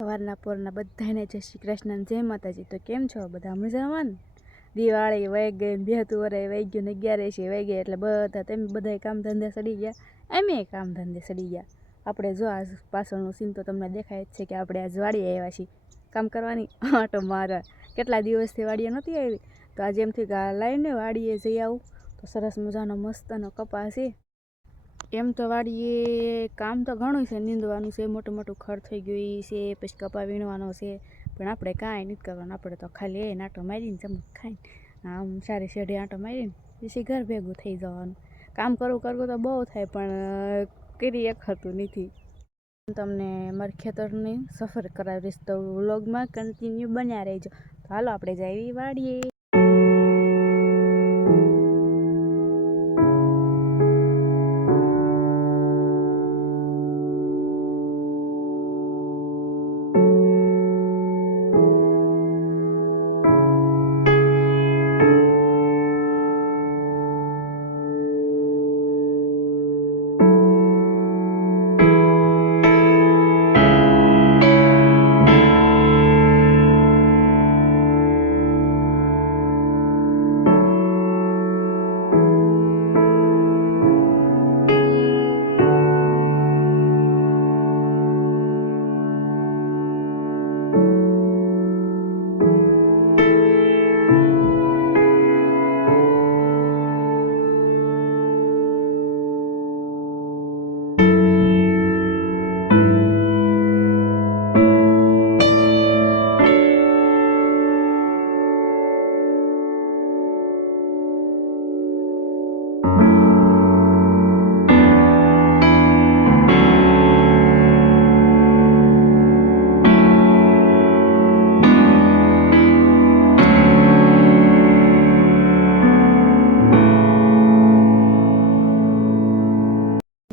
સવારના પોરના બધાને જય શ્રી કૃષ્ણ, જય માતાજી। તો કેમ છો બધા? મજામાં ને? દિવાળી વહી ગઈ, બેહતું વરાય વહી ગયું ને 11 વહી ગઈ, એટલે બધા તમે બધા કામ ધંધે સડી ગયા, અમે કામ ધંધે સડી ગયા। આપણે જો આ પાછળનું સીન તો તમને દેખાય જ છે કે આપણે આજ વાડીએ આવ્યા છીએ કામ કરવાની આટો મારવા। કેટલા દિવસથી વાડીએ નહોતી આવી, તો આજે એમ થયું કે આ લાવીને વાડીએ જઈ આવું। તો સરસ મજાનો મસ્તનો કપાસ છે। એમ તો વાડીએ કામ તો ઘણું છે, નીંદવાનું છે, મોટું મોટું ખડ થઈ ગયું છે, પછી કપા વીણવાનો છે, પણ આપણે કાંઈ નથી કરવાનું। આપણે તો ખાલી એ આંટો મારીને ચમક ખાઈને આમ સારી શેઢે આંટો મારીને પછી ઘર ભેગું થઈ જવાનું। કામ કરવું તો બહુ થાય, પણ કરી એકતું નથી। તમને મારી ખેતરની સફર કરાવીશ, તો વ્લોગમાં કન્ટિન્યુ બન્યા રહેજો। તો હાલો આપણે જઈએ વાડીએ।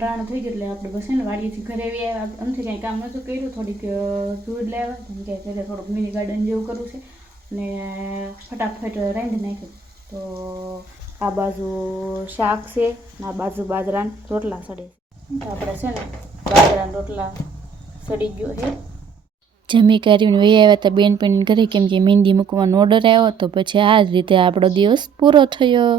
રાણ થઈ ગયું એટલે આપણે બસ ને વાડીએથી ઘરે આવી આવ્યા। આમથી કંઈ કામ નહોતું કર્યું, થોડીક દૂધ લાવ્યા, કેમ કે પહેલાં થોડુંક મિની ગાર્ડન જેવું કરવું છે ને ફટાફટ રાંધી નાખ્યું। તો આ બાજુ શાક છે ને આ બાજુ બાજરાના રોટલા સડે છે। તો આપણે છે ને બાજરાના રોટલા સડી ગયો છે। જમી કરીને વહી આવ્યા હતા બેનપણી ઘરે, કેમ કે મહેંદી મૂકવાનો ઓર્ડર આવ્યો, તો પછી આ જ રીતે આપણો દિવસ પૂરો થયો।